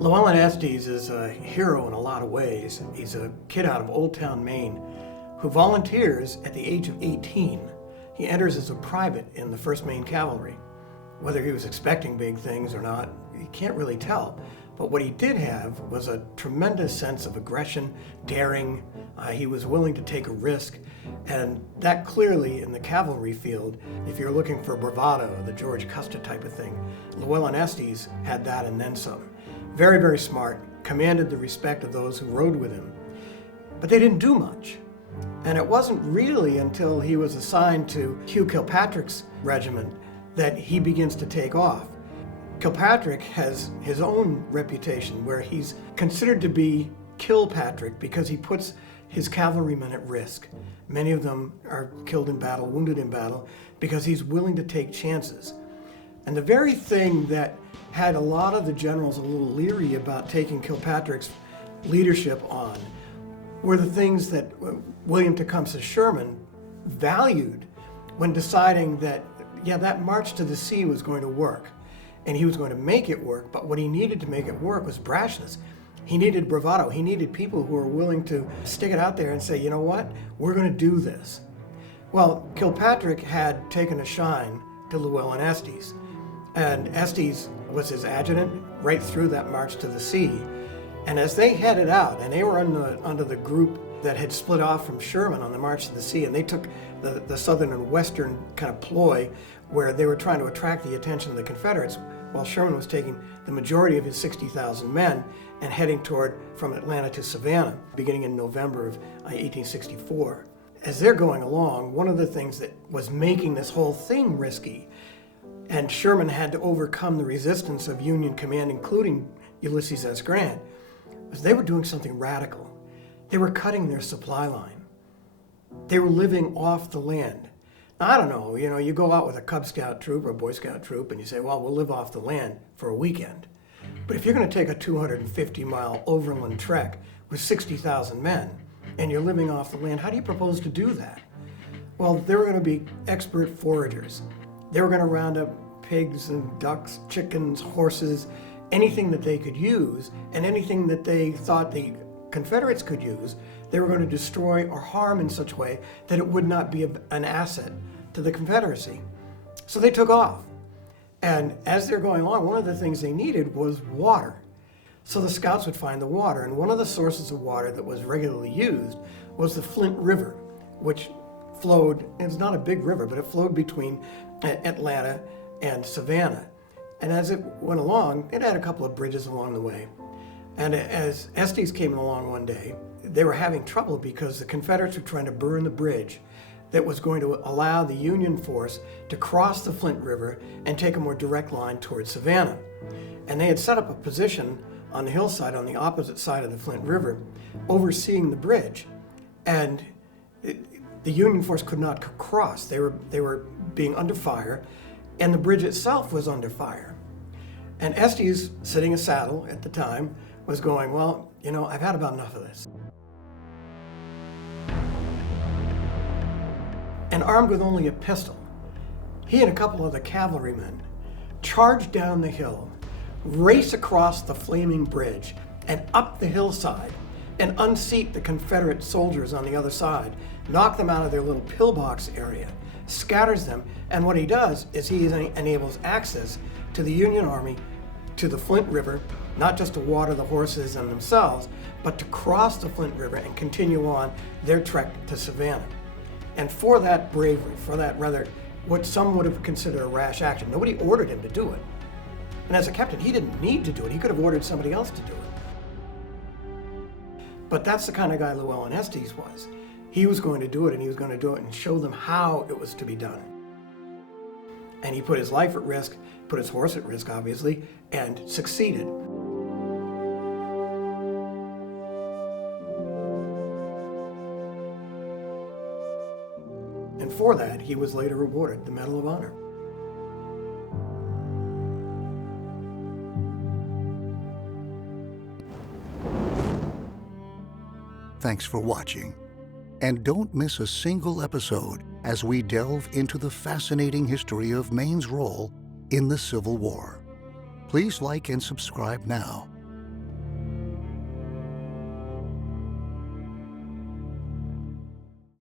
Llewellyn Estes is a hero in a lot of ways. He's a kid out of Old Town, Maine, who volunteers at the age of 18. He enters as a private in the 1st Maine Cavalry. Whether he was expecting big things or not, you can't really tell. But what he did have was a tremendous sense of aggression, daring. He was willing to take a risk. And that clearly in the cavalry field, if you're looking for bravado, the George Custer type of thing, Llewellyn Estes had that and then some. Very, very smart, commanded the respect of those who rode with him. But they didn't do much. And it wasn't really until he was assigned to Hugh Kilpatrick's regiment that he begins to take off. Kilpatrick has his own reputation where he's considered to be Kilpatrick because he puts his cavalrymen at risk. Many of them are killed in battle, wounded in battle, because he's willing to take chances. And the very thing that had a lot of the generals a little leery about taking Kilpatrick's leadership on were the things that William Tecumseh Sherman valued when deciding that, yeah, that march to the sea was going to work. And he was going to make it work, but what he needed to make it work was brashness. He needed bravado. He needed people who were willing to stick it out there and say, you know what, we're going to do this. Well, Kilpatrick had taken a shine to Llewellyn Estes, and Estes was his adjutant right through that march to the sea. And as they headed out, and they were under the group that had split off from Sherman on the march to the sea, and they took the southern and western kind of ploy where they were trying to attract the attention of the Confederates, while Sherman was taking the majority of his 60,000 men and heading toward from Atlanta to Savannah, beginning in November of 1864. As they're going along, one of the things that was making this whole thing risky, and Sherman had to overcome the resistance of Union command, including Ulysses S. Grant, was they were doing something radical. They were cutting their supply line. They were living off the land. Now, I don't know, you go out with a Cub Scout troop or a Boy Scout troop and you say, well, we'll live off the land for a weekend. But if you're going to take a 250-mile overland trek with 60,000 men and you're living off the land, how do you propose to do that? Well, they were going to be expert foragers. They were going to round up pigs and ducks, chickens, horses, anything that they could use, and anything that they thought the Confederates could use, they were going to destroy or harm in such a way that it would not be an asset to the Confederacy. So they took off. And as they're going along, one of the things they needed was water. So the scouts would find the water, and one of the sources of water that was regularly used was the Flint River, which flowed, it's not a big river, but it flowed between Atlanta and Savannah. And as it went along, it had a couple of bridges along the way. And as Estes came along one day, they were having trouble because the Confederates were trying to burn the bridge that was going to allow the Union force to cross the Flint River and take a more direct line towards Savannah. And they had set up a position on the hillside on the opposite side of the Flint River, overseeing the bridge. And the Union force could not cross. They were being under fire, and the bridge itself was under fire. And Estes, sitting asaddle at the time, was going, well, I've had about enough of this. And armed with only a pistol, he and a couple of the cavalrymen charged down the hill, race across the flaming bridge, and up the hillside, and unseat the Confederate soldiers on the other side, knock them out of their little pillbox area, scatters them, and what he does is he enables access to the Union Army to the Flint River, not just to water the horses and themselves, but to cross the Flint River and continue on their trek to Savannah. And for that bravery, for that rather, what some would have considered a rash action, nobody ordered him to do it. And as a captain, he didn't need to do it. He could have ordered somebody else to do it. But that's the kind of guy Llewellyn Estes was. He was going to do it, and he was going to do it and show them how it was to be done. And he put his life at risk, put his horse at risk, obviously, and succeeded. And for that, he was later awarded the Medal of Honor. Thanks for watching. And don't miss a single episode as we delve into the fascinating history of Maine's role in the Civil War. Please like and subscribe now.